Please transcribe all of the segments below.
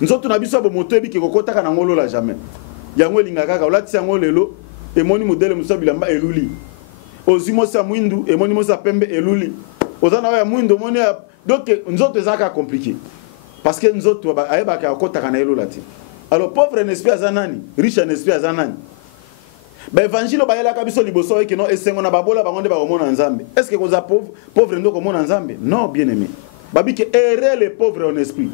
nzoto na biso bo moto ebiki kokotaka na ngolo la jamais yango lingaka ka olati yango lelo emoni modele musabilamba eluli ozimo sa mwindu emoni mosa pembe eluli ozana ya mwindu moni donc nzoto ezaka compliqué parce que nzoto ayeba ka kokotaka na elola ti alors pauvre en esprit azanani riche en esprit azanani ba évangile ba yela ka biso liboso eke no esengo na babola bangonde ba komona nzambe est-ce que koza pauvre ndo komona nzambe non bien aimé babike errer les pauvres en esprit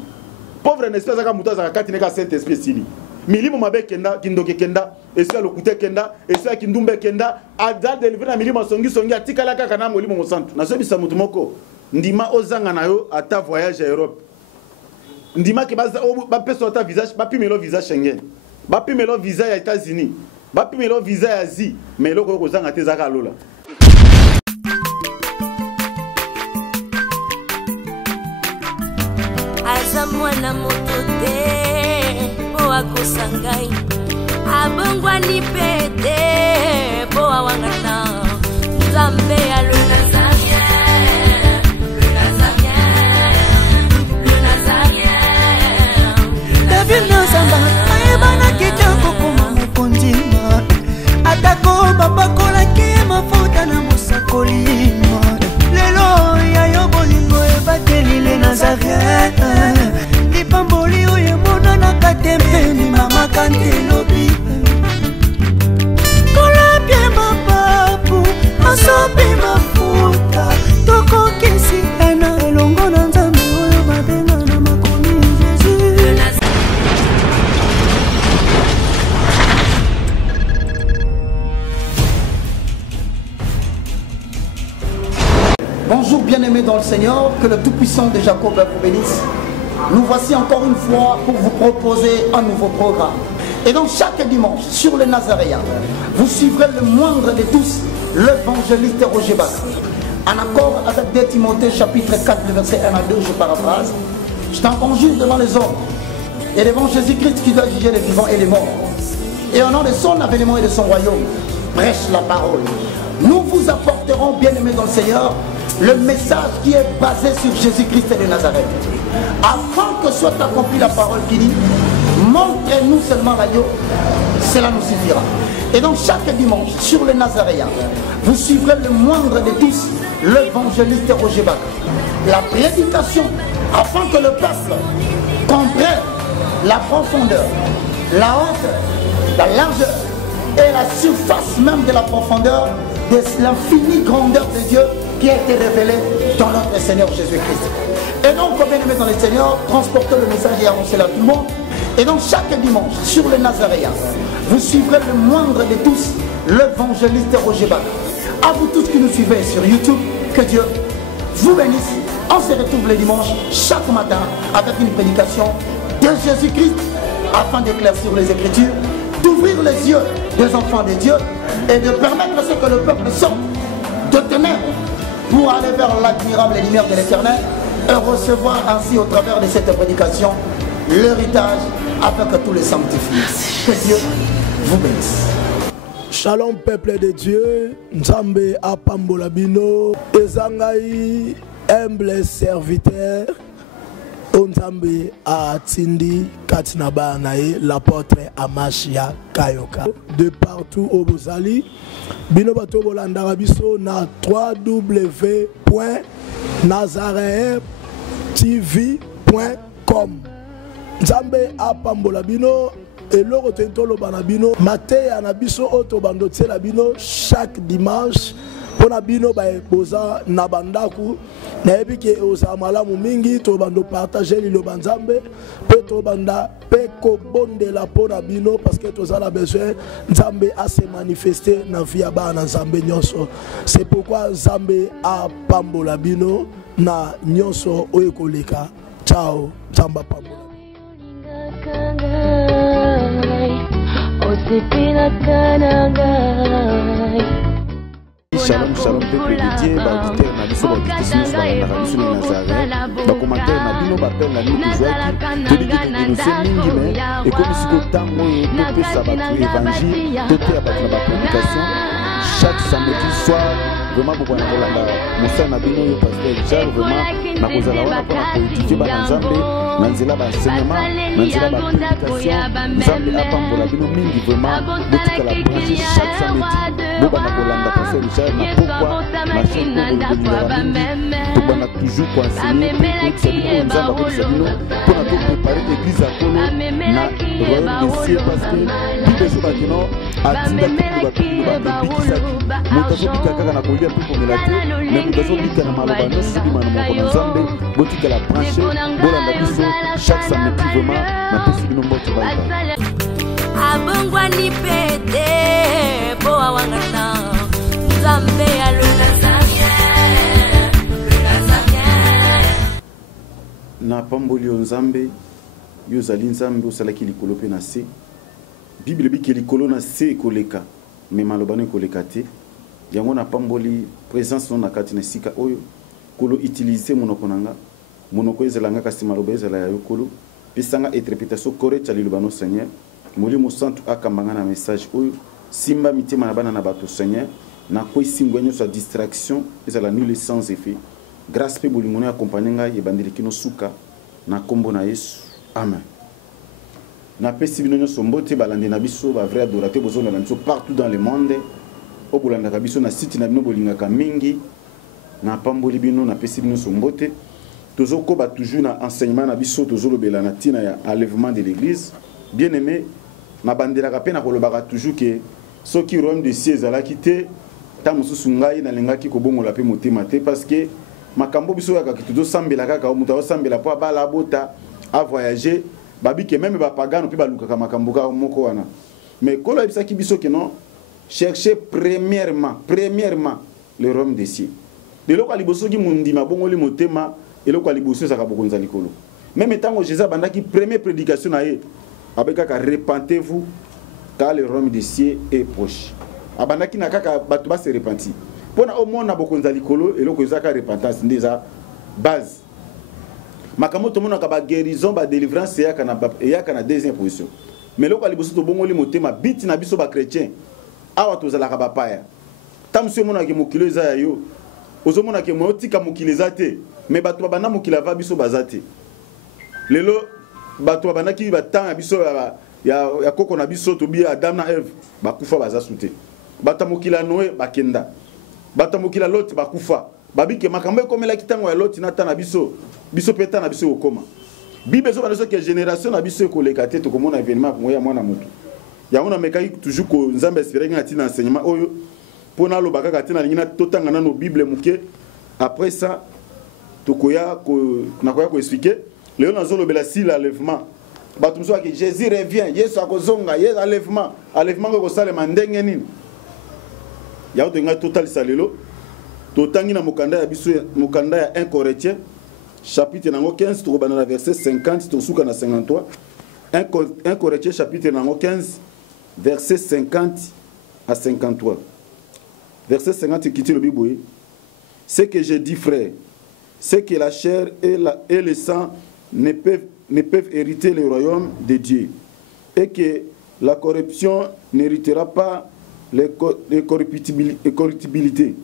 pauvre en esprit azaka muto azaka katine ka saint esprit sili milimo mabe kenda kindoke kenda esi alokute kenda esi akindumbe kenda ada deliver na milimo songi atikala kaka na molimo mosantu na sobisa mutu moko ndima ozanga na yo ata voyage à Europe ndima ke baza ba peso ata visage ba pimelo visage Schengen ba pimelo visa ya États-Unis ba pimelo visa ya Asie mais loko kozanga te zaka lola aza mwana moto te po akosangai abongwani pete po awangana nzambe ya le Nazarien David Nzamba ayebana kitoko koma mokondima atako babakolaki mafuta na mosakolima lelo yayo bolingo ebateli le Nazarien lipamboli oyo emonanaka te mpeni mama kantelobi kolapie mapapu masopi mafuta tokokisi ena elongo na nzambe oyo babenga na makomi Jésus. Bonjour bien-aimés dans le Seigneur, que le Tout-Puissant de Jacob vous bénisse. Nous voici encore une fois pour vous proposer un nouveau programme. Et donc chaque dimanche, sur le Nazaréen, vous suivrez le moindre de tous, l'évangéliste Roger Bach. En accord avec 2 Timothée chapitre 4, le verset 1 à 2, je paraphrase. Je t'en conjure devant les hommes et devant Jésus-Christ qui doit juger les vivants et les morts. Et au nom de son avènement et de son royaume, prêche la parole. Nous vous apporterons, bien-aimés dans le Seigneur, le message qui est basé sur Jésus-Christ et de Nazareth. Afin que soit accomplie la parole qui dit, montrez-nous seulement l'agneau, cela nous suffira. Et donc chaque dimanche, sur le Nazaréen, vous suivrez le moindre de tous, l'évangéliste Roger Bach. La prédication, afin que le peuple comprenne la profondeur, la hauteur, la largeur et la surface même de la profondeur de l'infinie grandeur de Dieu qui a été révélée dans notre Seigneur Jésus-Christ. Et donc, bien aimés dans le Seigneur, transportez le message et annoncez-le à tout le monde. Et donc, chaque dimanche, sur le Nazaréen, vous suivrez le moindre de tous, l'évangéliste Roger Bach. À vous tous qui nous suivez sur YouTube, que Dieu vous bénisse. On se retrouve le dimanche, chaque matin, avec une prédication de Jésus-Christ, afin d'éclaircir les Écritures, d'ouvrir les yeux des enfants de Dieu et de permettre à ce que le peuple sorte de ténèbres pour aller vers l'admirable lumière de l'Éternel et recevoir ainsi au travers de cette prédication l'héritage afin que tous les sanctifient. Que Dieu vous bénisse. Shalom peuple de Dieu, Nzambe apambola bino, ezangai humble serviteur, Nzambe atindi katinaba nae l'apôtre Amashia Kayoka. De partout au Bozali, bino bato bolanda biso na www.nazareentv.com. Nzambe apambola bino. Et le retour banabino maté anabiso auto bandoté la bino chaque dimanche pour nabino ba boza nabandaku na ebike oza malamu mingi to bando partager lilo banzambe pe to banda pe ko bonde la pour nabino parce que to za la besoin nzambe a se manifester na via ba na nzambe nyonso. C'est pourquoi nzambe a pambola bino na nyonso oyekoleka. Ciao, nzamba pambola. Shalom, shalom, peuple de Dieu, auditeur na biso ba biso na biso na Nazareth, ba commentaire na bino ba pelle na nous toujours to dit que nous sommes mingi mais et comme si ko tango to pesa ba évangile, to te ba na prédication chaque samedi soir. Vraiment beaucoup na kolanda musa na bino yo pasteur Richard vraiment na kozala wana pour étudier ba nzambe na nzela baenseignement na nzela baprédication nzambe apambola bino mingi vraiment botikala branche chaque samedi bobanda kolanda pasteur richard na pourquoi na chaîne kokolingaka mingi tobanda toujours koenseigner koyebisa bino nzambe akoyebisa bino mpona koprépare église ya kolo na royaume de cieux parce que bible ezobaki no atindaki babikisaki moto azobika kaka na kolia mpe komela te me moto azobika na maloba nyonso bima na moko na nzambe botikala branche bolanda biso chaque samedi vraiment napesi bino mbote baika abongwani pete po awangana nzambe alona na pamboli yo nzambe yo ozali nzambe osalaki likolo mpe na se bible biki likolo na se ekoleka me maloba no ekoleka te yango na pamboli présence no na kati na esika oyo kolo utilize monoko na nga monoko ezala nga kasi maloba ezala ya yo kolo pesanga interprétation correcte ya liloba no seigneur molimo santu akambanga na message oyo simba mitema na bana na bato seigneur na koesimbwa nyonso ya distraction ezala nul sans effet grâce mpe bolingo no akompagne ngai ebandeleki no suka na kombo na yesu amen napesi bino nyonso mbote balandi na biso bavrai adorateur bozolanda biso partout dans le monde oyo bolandaka biso na site na bino bolingaka mingi na pamboli bino napesi bino nyonso mbote tozokoba toujours na enseignement na biso tozolobela na ntina ya enlèvement de l'église bien aimé nabandelaka mpe na kolobaka toujours ke soki royaume de cieux ezalaki te ta mosusu ngai nalingaki kobongola mpe motema te parce que makambo biso yakaki tozosambela kaka moto azosambela mpo abala abota avoyager babike meme bapagano mpe balukaka makambo kaka moko wana mais kolo ayebisaki biso ke non chercher premièrement le royaume des cieux leloko ya liboso soki mondima bongoli motema eloko ya liboso ezaka bokonza likolo meme ntango jésus abandaki première prédication na ye abekaka repentez-vous car le royaume des cieux est proche abandaki na kaka bato base repenti mpona omona bokonza likolo eloko ezaka repentance nde eza base makambo tomonaka baguérison badélivrance eyaka na deuxième position mais eloko ya liboso tobongoli motema biti na biso bachrétien awa tozalaka bapaya ta mosu omonaki mokili eza ya yo ozomonaki moyotika mokili eza te mais bato babanda mokili ava biso baza te lelo bato babandaki batango ya biso ya koko na biso tobi adam na eve bakufa baza su te bato ya mokili ya noe bakenda bato ya mokili ya loti bakufa babike makambo ekomelaki ntango ya loti na ta na biso mpe ta na biso ekokoma bible ezobanda soki génération na biso ekoleka te tokomona événement ya mwana motu yango namekaki toujours ko nzambe espéraki nga ntina enseignement oyo mpo naloba kaka te nalingi totanga nano bible moke après ça nakoya koexplike lelo nazolobela si l'enlèvement bato mosusu ake jésus revient yesu akozonga ye enlèvement ngo ekosalema ndenge nini yango tolingai totalisa lelo totangi na mokanda ya biso mokanda ya 1 Corinthiens chapitre nango 15 tokobanda na verset 50 tosuka na 53 1 Corinthiens chapitre nango 15 verset 50 à 53 verset 50 qui dit le Bible ce que je dis frère c'est que la chair et le sang ne peuvent hériter le royaume de Dieu et que la corruption n'héritera pas les corruptibilités.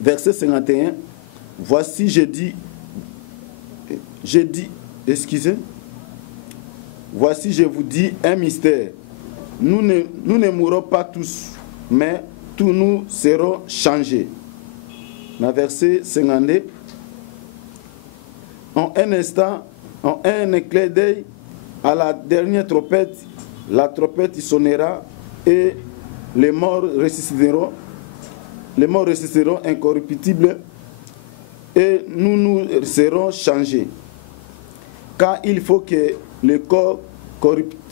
Verset 51, voici voici je vous dis un mystère. Nous ne mourrons pas tous, mais tous nous serons changés. Dans verset 52, en un instant, en un éclair d'œil, à la dernière trompette, la trompette sonnera et les morts ressusciteront incorruptibles et nous serons changés. Car il faut que le corps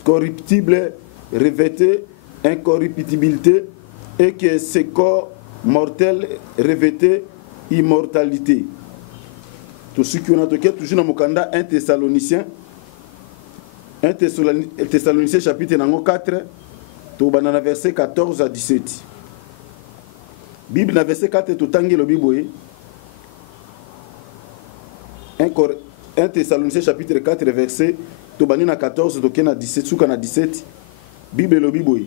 corruptible revêt incorruptibilité et que ce corps mortel revêt immortalité. Tout ce qui on a toqué toujours dans Mokanda 1 Thessaloniciens chapitre 4 tout banana verset 14 à 17. Bible na verset 4 tout tangi le Bible 1 Thessaloniciens chapitre 4 verset tout banana 14 toqué na 17 souka na 17. Bible le Bible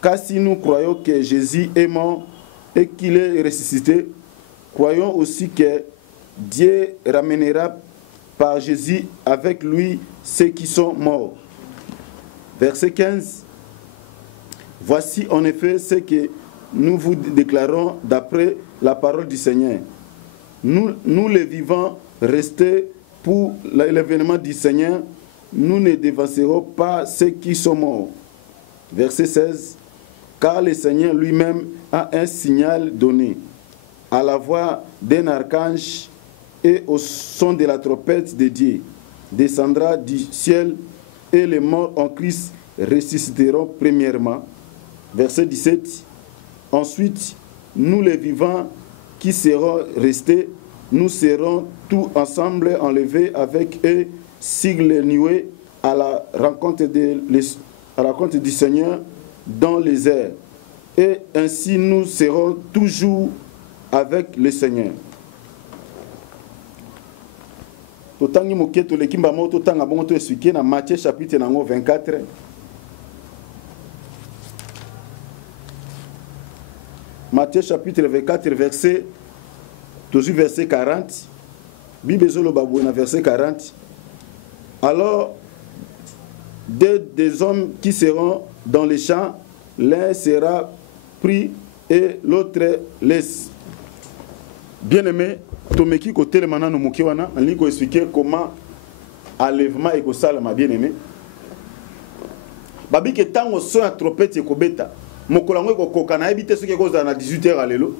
car si nous croyons que Jésus est mort et qu'il est ressuscité, croyons aussi que Dieu ramènera par Jésus, avec lui ceux qui sont morts. Verset 15. Voici en effet ce que nous vous déclarons d'après la parole du Seigneur. Nous les vivants, restés pour l'événement du Seigneur, nous ne dévancerons pas ceux qui sont morts. Verset 16. Car le Seigneur lui-même a un signal donné. À la voix d'un archange et au son de la trompette de Dieu, descendra du ciel et les morts en Christ ressusciteront premièrement. Verset 17. Ensuite, nous les vivants qui seront restés, nous serons tous ensemble enlevés avec eux sur les nuées à la rencontre du Seigneur dans les airs. Et ainsi nous serons toujours avec le Seigneur. Totangi moketo lekimba moto tanga bongo to expliquer na Matthieu chapitre 24. Matthieu chapitre 24 verset toujours verset 40. Bible zolo babou na verset 40. Alors des hommes qui seront dans les champs, l'un sera pris et l'autre laisse. Bien-aimé, tomeki côté le manano mukiwana, on lui expliquer comment enlèvement et salama bien-aimé. Babi ke tango so na trompette ekobeta, mokolango ekokoka na ebite soki koza na 18h alelo,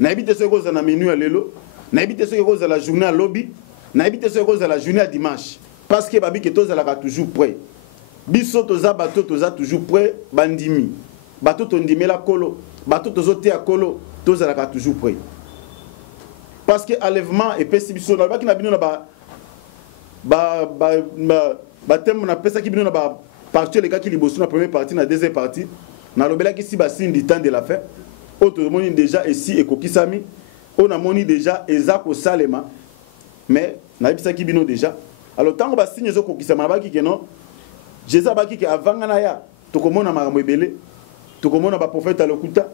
na ebite soki koza na minuit alelo, na ebite soki koza la journée à lobby, na ebite soki koza la journée à dimanche, parce que babi ke tozalaka toujours prêt. Biso toza bato toza toujours prêt bandimi. Bato tondimela kolo, bato tozote ya kolo, tozalaka toujours prêt. Parce que enlèvement et pessibiso na baki na bino na ba thème na pesa ki bino na ba partie les gars qui liboso na première partie na deuxième partie na lobela ki si ba signe du temps de la fin autre moni déjà ici et kokisami on a moni déjà ezako salema mais na bisa ki bino déjà alors tango ba signe zo kokisama baki ke non Jésus baki ke avanga na ya to komona makambo ebele to komona ba prophète lokuta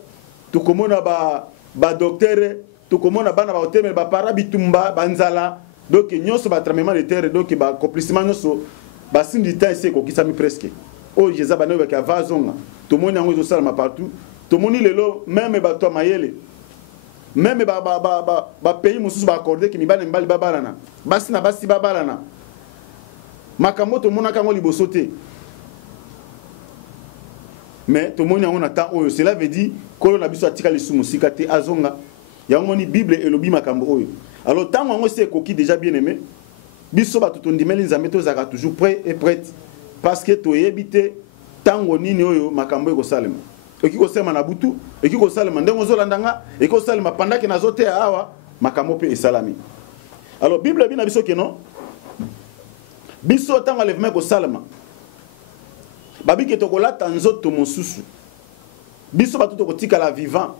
to komona ba docteur to komona bana ba hôtel ba para bitumba banzala donc nyonso ba tremblement de terre donc ba accomplissement nyonso ba signe du temps ici ko kisami presque o Jésus ba no ba ka vazonga to moni yango zo salama partout to moni lelo même ba to mayele même ba pays mususu ba accorder ki mibale mbali ba balana basi na basi ba balana makambo to mona kango liboso te mais to moni yango na temps oyo cela veut dire ko na biso atika lisumu sikate azonga yango ni Bible elobi makambo oyo. Alors tant on sait koki déjà bien aimé, biso ba tutondimeli nzambe tozaka toujours prêt et prête parce que to yebite tango nini oyo makambo eko salema. Eki ko sema na butu, eki ko salema ndengo zolandanga, eki ko salema pendant que nazote awa makambo pe esalami. Alors Bible bina biso ke non. Biso tango enlèvement ko salema. Babi ke tokolata nzoto mosusu. Biso ba to kotika la vivant.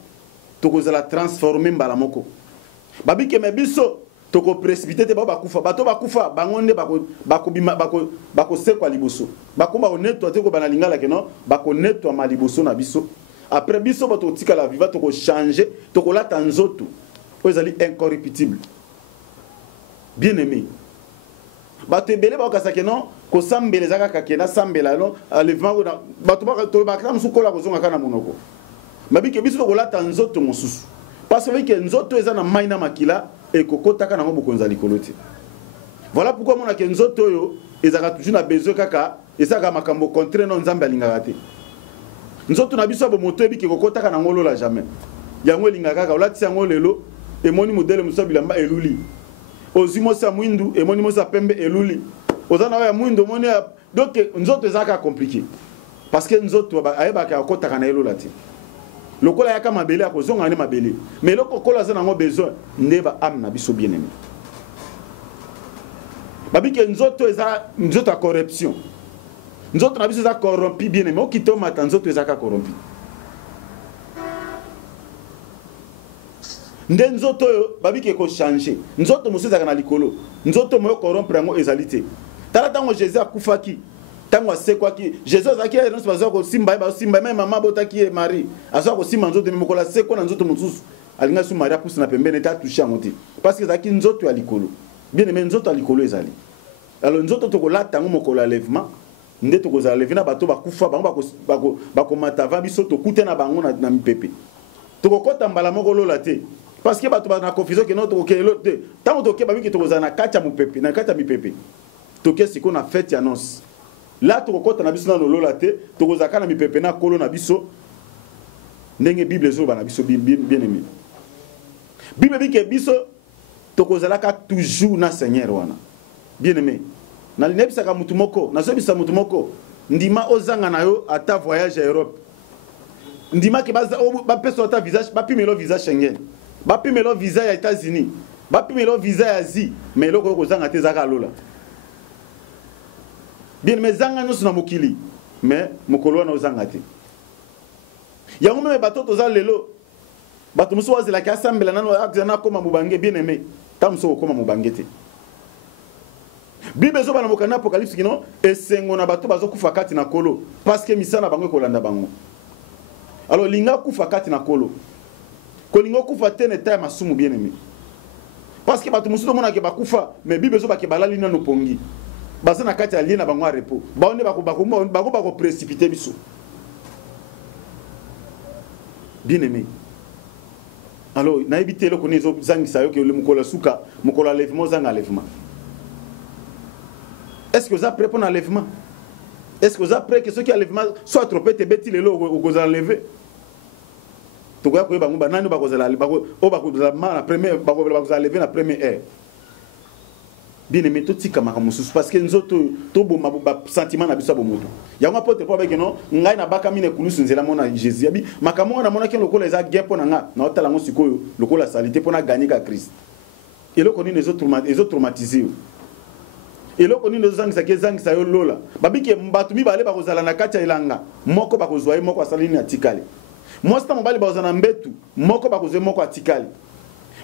Tokozala transformer mbala moko. Babi ke mebiso toko précipiter te ba kufa. Bato ba kufa bangonde bako sekwa liboso. Bakomba oneto te ko banalingala ke non, bako neto ma liboso na biso. Après biso bato tika la viva toko changer, toko lata nzoto. Ozali incorruptible. Bien aimé. Bato ebele ba kasake non, ko sambele zaka kakena sambela non, enlèvement bato ba to ba kram sukola ko zonga kana monoko. Mabike biso ko lata nzoto mosusu parce que nzoto eza na maina makila et kokotaka na bokonza likoloti. Voilà pourquoi mona ke nzoto yo ezaka toujours na besoin kaka ezaka makambo contre non nzambe alingaka te. Nzoto na biso bo moto ebike kokotaka na ngolo la jamais. Yango lingaka kaka olati yango lelo e moni modele musa bilamba eluli. Ozimo sa mwindu e moni mosa pembe eluli. Ozana ya mwindu moni donc nzoto ezaka compliqué parce que nzoto ayeba ka kokotaka na elo lati. Lokola yaka mabele akozonga ne mabele mais loko kola za nango besoin ndeba amna biso bien aimé babike nzoto eza nzoto a corruption nzoto na biso za corrompu bien aimé okito mata nzoto eza ka corrompu nde nzoto babike ko changer nzoto musu za na likolo nzoto moyo corrompre yango ezalité tala tango Jésus akufaki tango asekwaki Jésus azaki renonce bazo ko simba ba simba même maman botaki e Marie azo ko simba nzoto mekola sekwa na nzoto mususu alinga su Maria pousse na pembene ta toucher ngote parce que zaki nzoto ya likolo bien aimé nzoto alikolo ezali alors nzoto tokolata ngo mokolo lèvement nde tokozala lever na bato bakufa bango bakomata va biso tokute na bango na mipepe tokokota mbala moko lola te parce que bato na confusion que notre okelo te tango tokeba biki tokozala na kati ya mupepe na kati ya mipepe toke siko na fête annonce là tokokota na biso na lola te tokozaka na mipepe na kolo na biso ndenge bible zo bana biso bien aimé bible biki biso tokozala ka toujours na seigneur wana bien aimé na linebisaka mutu moko na sobisa mutu moko ndima ozanga na yo ata voyage à Europe ndima ke baza ba peso ata visage ba pimelo visage Schengen ba pimelo visa ya États-Unis ba pimelo visa ya Asie mais loko ko zanga te zaka lola bien mais zanga no suna mokili mais mokolo na ozanga te yango me bato to za lelo bato muso wazela ka sambela nano akzana koma mubange bien aimé tamso koma mubange te Bible zo bana mokana apocalypse kino esengo na bato bazo kufa kati na kolo parce que misana bango kolanda bango alors linga kufa kati na kolo kolingo kufa tene ta masumu bien aimé parce que bato musudo mona ke bakufa mais Bible zo ba ke balali na no pongi baza na kati ali na bango a repos baone bako précipiter biso bien aimé alors na éviter le konezo zangisa yo ke le mukola suka mukola lèvement zanga lèvement. Est-ce que vous êtes prêts pour l'enlèvement? Est-ce que vous êtes prêts que ceux qui enlèvement soient trop bêtes et bêtes les lots ou vous enlevez? Tu vois que vous avez la première heure. Bien aimé, tout ça parce que nous autres, tout bon sentiment na biso bomoto. Ya nga pote po avec non, ngai na baka mine kulusu nzela mona Jésus. Abi makamona mona ke lokola za guerre pona nga, na otala ngo sikoyo lokola salité pona gagner ka Christ. Et là connait les autres traumatisés. Et là on est dans zangisa yo lola babike mbatu mibale bakozala na kati ya ilanga moko bakozwa moko asalini atikali mosta mobali bazana mbetu moko bakozwe moko atikali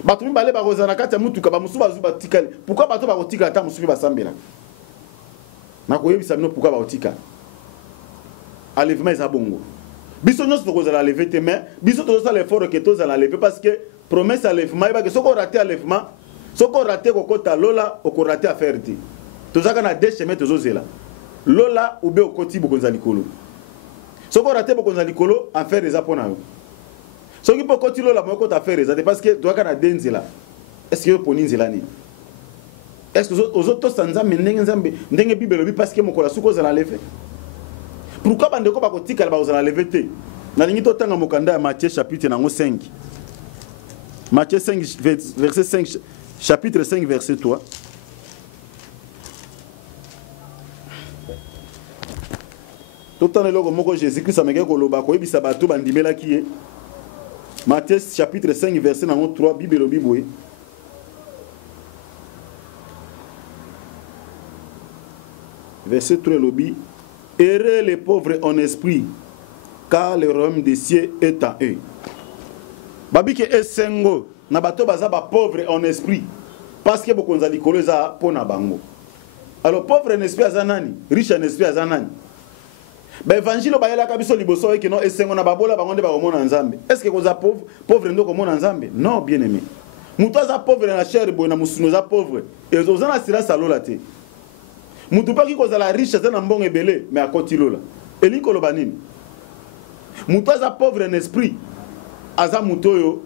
batu mibale bakozala na kati ya mutuka bamusu bazu batikali pourquoi bato bakotika ata musu basambela na koyebisa bino pourquoi bakotika enlèvement eza bongo biso nyonso tokozala lever te mais biso tozosala effort que tozala lever parce que promesse enlèvement eba que soko raté enlèvement soko raté kokota lola okoraté affaire te tozaka na deux chemins tozozela lola ube okoti bokonza likolo soko raté bokonza likolo affaire eza pona yo soki pokoti lola moko ta affaire eza parce que tozaka na denzela est-ce que poni nzela ni est-ce que ozoto sanza ndenge nzambe ndenge bible bi parce que mokola suko za la lever pourquoi bandeko bakotika ba za la lever te na lingi to tanga mokanda ya Matthieu chapitre nango 5 Matthieu 5 verset 5 chapitre 5 verset 3. Tout le temps, Jésus-Christ a dit que Matthieu chapitre 5, verset 3, Bible. Verset 3, heureux les pauvres en esprit, car le royaume des cieux est à eux. Babike esengo na bato baza ba pauvre en esprit, parce que beaucoup de likolo za pona bango. Alors pauvre en esprit azanani, riche en esprit azanani. Ba évangile ba yala kabiso liboso ke no esengo na babola bango nde ba komona nzambe. Est-ce que koza pauvre ndo komona nzambe? Non, bien aimé. Muto za pauvre na chair boy na musuno za pauvre. Et ozana sira salola te. Mutu pa ki koza la riche za mbongo ebele mais akoti lola. Eliko lo banini. Muto za pauvre en esprit. Aza muto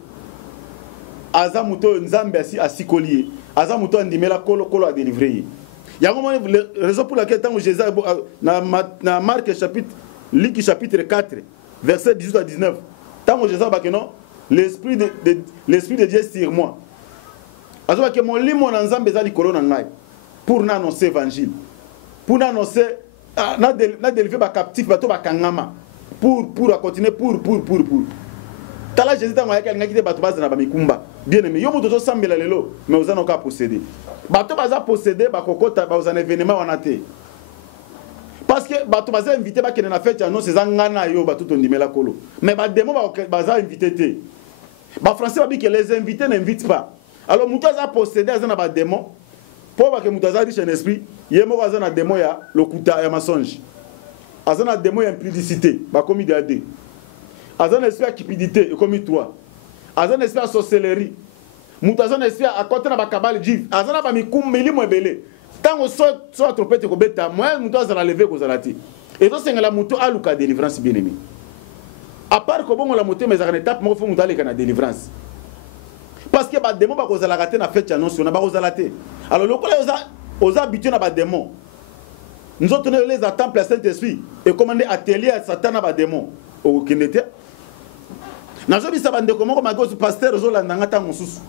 nzambe asikolier. Aza muto andimela kolo a délivrer. Il y a une raison pour laquelle tant Jésus dans Marc chapitre 4 verset 18 à 19 tant Jésus a dit non l'esprit de Dieu est sur moi. Alors que mon lit mon ensemble ezali corona ngai pour annoncer évangile pour annoncer na délivrer ba captif bato ba kangama pour continuer pour tala Jésus tant ngaki ngaki bato bazana ba mikumba bien aimé yo moto zo sambela lelo mais ozana ka posséder bato baza posséder ba kokota ba ozana événement wana te parce que bato baza invité ba kene na fête ya non c'est ngana yo bato to ndimela kolo mais ba démon baza invité te ba français ba bi que les invités n'invitent pas alors muto za posséder azana ba démon pour ba que muto za riche en esprit yemo azana démon ya lokuta ya mensonge azana démon ya impudicité ba commis de Azan esprit à cupidité, comme toi. Azan esprit à sorcellerie. Moutazana esprit à côté na bakabal jiv. Azana ba mikum milimo ebele. Tango so trompette ko beta, moi moutazana lever ko zalati. Et donc c'est la moto à luka délivrance bien aimé. À part que bon la moto mais à étape mo faut moutale kana délivrance. Parce que ba démon ba ko zala rater na fête annonce on a ba ko zalaté. Alors le collège aux habitués na ba démon. Nous autres les attend place Saint-Esprit et commander atelier à Satan ba démon. Au Kenete. Na jobi sa bande comment ma gosse pasteur zo la ngata mosusu.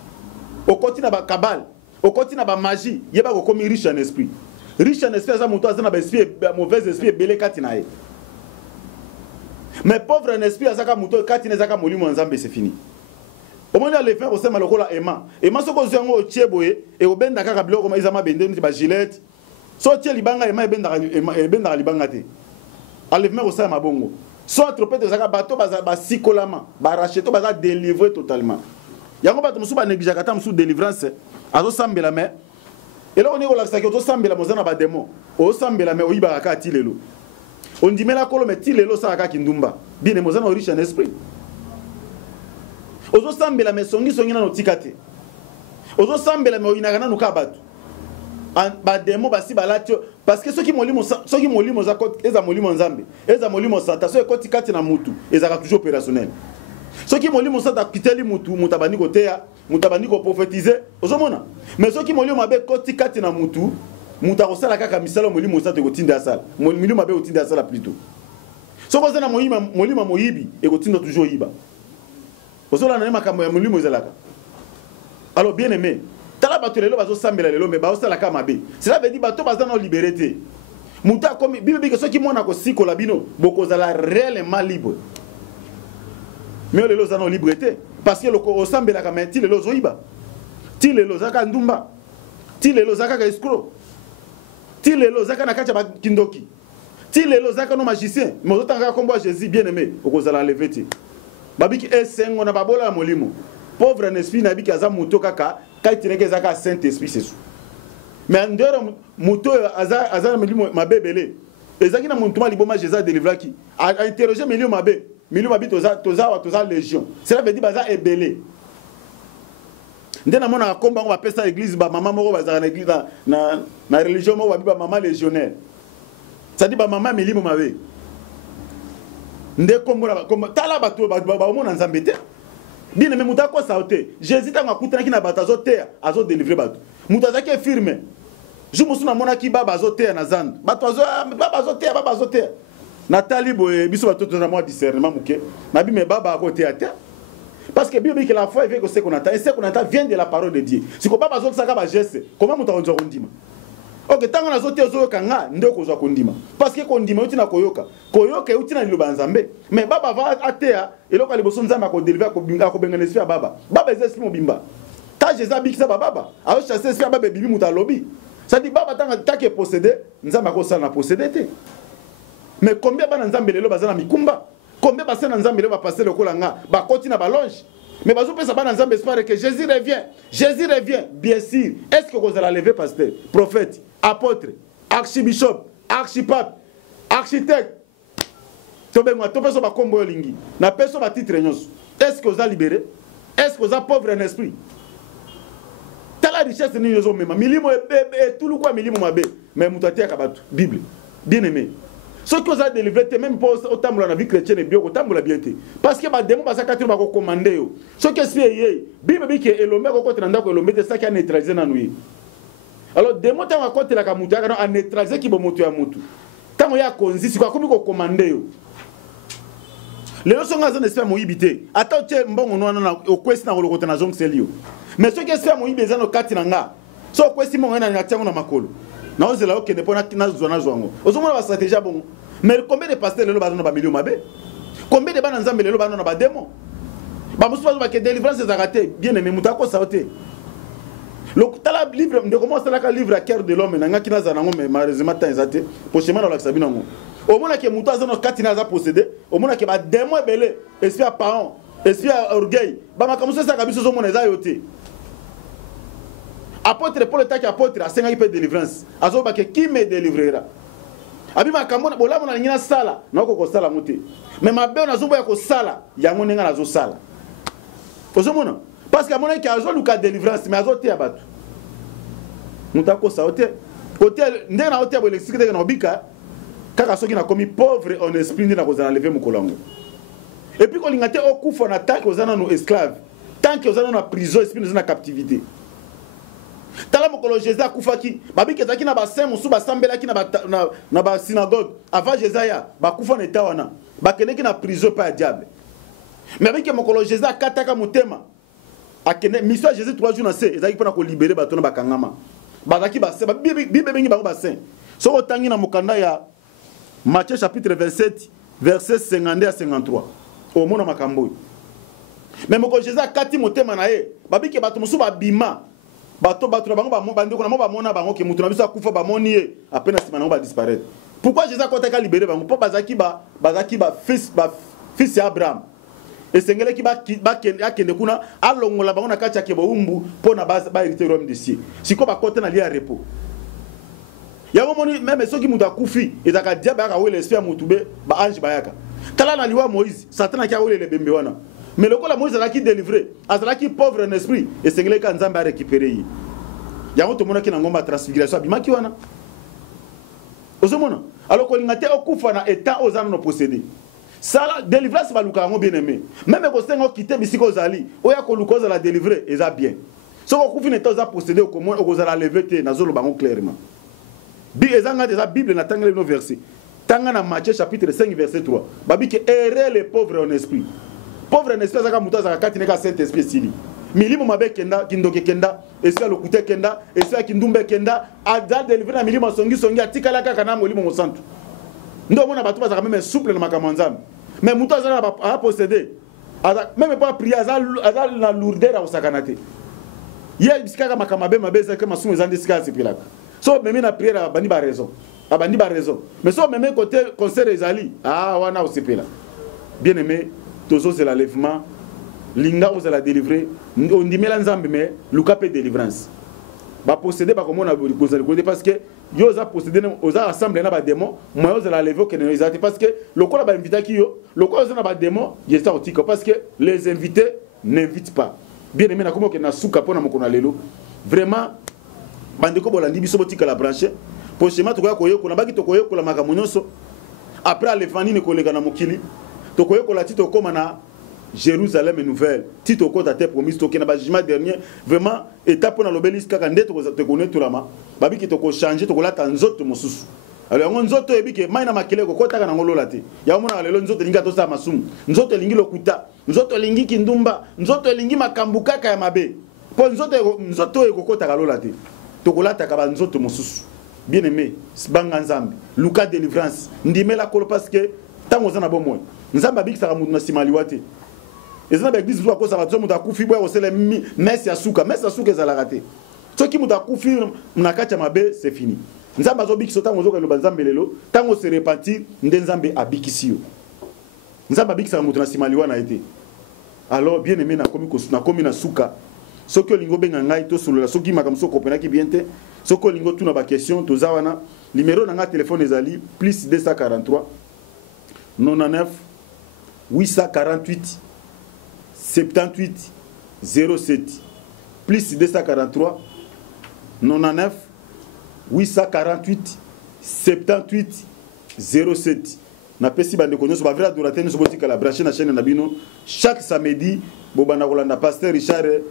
Au continent ba cabal, au continent ba magie, yeba ko comme riche en esprit. Riche en esprit ça moto azana ba esprit mauvais esprit belé katina e. Mais pauvre en esprit azaka moto katina zaka molimo nzambe c'est fini. Au moins les faire au sema lokola ema. Ema soko zo ngo tieboye et au benda kaka biloko ma izama bende ni ba gilette. So tie libanga ema benda libanga te. Enlèvement au sema bongo. Soit trompette zaka bateau ba sikolama, ba racheto ba délivrer totalement. Yango bato musu ba négligé kata musu délivrance. Azo sambela mais et là on est au lac saké to sambela mozana ba démon. O sambela mais o iba ka tilelo. On dit mais la kolo mais tilelo sa ka kindumba. Bien mozana riche en esprit. Ozo sambela mais songi na notikate. Ozo sambela mais o inakana nuka bato. Ba démon ba si balatio parce que ceux qui molimo za eza molimo nzambe eza molimo santa so ekoti kati na mutu ezaka toujours opérationnel ceux qui molimo santa kiteli mutu mutabani ko teya mutabani ko prophétiser ozomona mais ceux qui molimo mabe koti kati na mutu mutako sala kaka misalo molimo santa ko tinda sala molimo mabe otinda sala plutôt so ko zana molimo moyibi e ko tinda toujours yiba ozola na makambo ya molimo ezalaka alors bien aimé tala bato lelo bazo sambela lelo mais bazo sala kama be cela veut dire bato bazo na liberté muta comme bibi que ceux qui mona ko siko la bino boko zala réellement libre mais lelo zana liberté parce que le sambela kama ti lelo zoiba ti lelo zaka ndumba ti lelo zaka ka escroc ti lelo zaka na kacha ba kindoki ti lelo zaka no magicien mais otanga kombo Jésus bien aimé oko zala lever babiki esengo na babola molimo pauvre en esprit na biki aza muto kaka kai tineke zaka Saint-Esprit c'est tout mais ndero muto aza milimo mabebele ezaki na muntu maliboma Jésus délivra qui a interroger milimo mabe toza légion cela veut dire baza ebele ndena mona komba ngo bapesa église ba mama moko baza na église na religion moko ba mama légionnaire ça dit ba mama milimo mabe nde kombo tala bato ba omona nzambe te bien mais muta ko sauté Jésus tanga kutana ki na batazo terre azo délivrer bato muta zaki firme je musu na mona ki baba azo terre na zand bato baba azo terre Nathalie boye biso bato to na moi discernement muke na bi me baba ko terre parce que Bible dit que la foi est que ce qu'on attend et ce qu'on attend vient de la parole de Dieu si ko baba azo saka ba geste comment muta onzo kondima OK tango na zote ozo kanga ndeko zo kondima parce que kondima uti na koyoka uti na liloba nzambe mais baba va atea eloko liboso nzambe ko délivrer ko binga ko bengana esprit baba ezesi mobimba ta Jésus bikisa baba a chasser esprit baba bibi muta lobi ça dit baba tanga take posséder nzambe ko sala na posséder te mais combien bana nzambe lelo bazana mikumba combien ba sana nzambe lelo ba passer le kolanga ba continue ba longe mais bazo pesa bana nzambe espère que Jésus revient bien sûr est-ce que vous allez lever pasteur prophète apôtre archibishop archipape architecte tobenga topeso ba kombo yolingi na peso ba titre nyonso est-ce que vous allez libérer est-ce que vous êtes pauvre en esprit tala richesse ni yozo mema milimo e tulu kwa milimo mabe mais mutatia kabatu bible bien aimé ce que vous avez délivré même pas autant dans la vie chrétienne et bien autant la bien parce que ba démon ba sakati ba ko commander yo ce que c'est yé bible bi ke elombe ko tanda ko elombe ça qui a neutralisé na nuit alors démon ta ko tela ka mutu ka a neutraliser ki bo mutu ya mutu tango ya konzi si ko komi ko commander yo les leçons nga zone espère moyibité ata tie mbongo no na okwesi na ko lokota na zong selio mais ce que c'est moyibe zano kati na nga so okwesi mbongo na nyatango na makolo na ozela okende pona na zona zwango ozomona ba stratégie bon mais combien de pasteurs lelo bazana ba milieu mabe combien de bana nzambe lelo bazana ba démon ba musu ba ke délivrance za raté bien aimé mutako sauté le tala livre de comment ça la livre à cœur de l'homme na kina za nango mais malheureusement temps ezate prochainement dans la sabina ngo omona ke mutu azana katina za posséder omona ke ba démon belé esprit apparent esprit orgueil ba makamuso sa kabiso zomona za yote apôtre Paul était apôtre à 5 ans de délivrance azoba que qui me délivrera abi makambo bola mona ngina sala nako ko sala muté mais mabe na zomba ko sala yango nenga nazo sala ozomona parce que mon qui a besoin de délivrance mais azote ya bato mutako sa hôtel ndé na hôtel bo l'expliquer na obika kaka soki na komi pauvre en esprit ndé na kozana lever mukolongo et puis kolinga te okufa na tant que ozana no esclave tant que ozana na prison esprit na captivité tala mokolo Jésus akufaki babiki ezaki na basin musu basambelaki na ba synagogue avant Jésus ya bakufa na tawana bakeneki na prison pa diable mais babiki mokolo Jésus akataka mutema akene mission Jésus 3 jours na se ezaki pona ko libérer bato na bakangama bazaki basin bible bengi bango basin soko tangi na mokanda ya Matthieu chapitre 27 verset 52 à 53 au mona makambo mais mokolo Jésus akati mutema na ye babiki bato musu babima bato na bango bandeko na mo bamona bango ke mutu na biso akufa bamoni ye apena sima na ba disparaître. Pourquoi Jésus a libéré bango po bazaki ba fils ya Abraham et sengele ki ba kende kuna alongola bango na kati ya kebo umbu po na ba hériter royaume de cieux. Siko ba kote na lia repos. Ya moni même ceux qui mutu akufi ezaka diable aka wele esprit mutu be ba ange bayaka. Tala na liwa Moïse Satan a wele le bembe wana. Mais le cas Moïse a qui délivré, a qui pauvre en esprit, et c'est que Nzambe a récupéré. Il y a un monde qui n'a pas de transfiguration, il y a un alors qu'on a été au coup de état aux âmes non possédées. Ça, la délivrance va nous bien aimé. Même si on a quitté Bissiko Zali, on a qu'on la délivrer, et ça bien. Si on a coup de état possédé, au moins on a levé, on a zolo clairement. La Bible n'a pas de verset. Tangana Matthieu chapitre 5 verset 3. Babi que errer les pauvres en esprit. Pauvre en esprit zaka muta zaka kati neka saint esprit sili milimo mabe kenda kindoke kenda esia lokute kenda esia kindumbe kenda ada délivrer na milimo songi atikala kaka na molimo mosantu ndo mona batu bazaka même souple na makamanzam mais muta zaka a posséder même pas prier azal na lourdeur au sakanate ye bisikaka makamabe mabeza ke masumu ezandi sika sepilaka so même na prière bandi ba raison mais so même côté concert ezali wana osepela bien aimé tozo c'est l'enlèvement linga oza la délivrer on dit mais nzambe mais luka pe délivrance ba posséder ba comment on a besoin parce que yo za posséder oza assemblée na ba démon moi oza la lever que les invités parce que le ko la ba invité ki yo le ko oza na ba démon je ça otiko parce que les invités n'invitent pas bien aimé na comme que na suka pona mokona lelo vraiment bandeko bolandi biso botika la branche prochainement to ko yo ko na baki to ko yo ko la makamonyoso après alefani ne kolega na mokili tokoye ko la tito koma na Jérusalem nouvelle tito ko ta te promise to kena ba jugement dernier vraiment étape na l'obélisque kaka ndeto ko te connaître tout lama babi ki to ko changer to ko la tanzoto mosusu alors ngo nzoto ebike mai na makele ko kota kana ngolola te ya mona lelo nzoto linga to sa masumu nzoto lingi lokuta nzoto lingi kindumba nzoto lingi makambu kaka ya mabe po nzoto ko kota kalola te to ko la ta ka ba nzoto mosusu bien aimé banga nzambe luka délivrance ndimela ko parce que tango zana bomo nzamba bikisaka mutu na simaliwa te ezana ba église zuwa kosa bato mutu akufi boya osele messe ya suka ezalaka te soki mutu akufi na kati ya mabe c'est fini nzamba azobikisa tango ozoka loba nzambe lelo tango se repentir nde nzambe abikisi yo nzamba abikisaka mutu na simaliwa na ete alors bien aimé na komi na suka soki olingo benga ngai tosolola soki makambo so kopenaki bien te soki olingo tuna ba question toza wana numéro na nga téléphone ezali plus 243 99 848 78 07 plus 243 99 848 78 07 na pesi bande konyo so ba vrai adorateur so botika la branche na chaîne na bino chaque samedi bobana kolanda pasteur Richard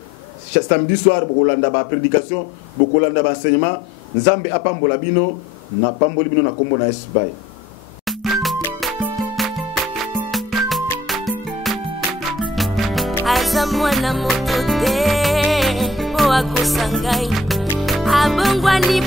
samedi soir bokolanda ba prédication bokolanda ba enseignement nzambe apambola bino na pamboli bino na kombo na Yesu bye. Aza mwana moto te po akosangai abongwani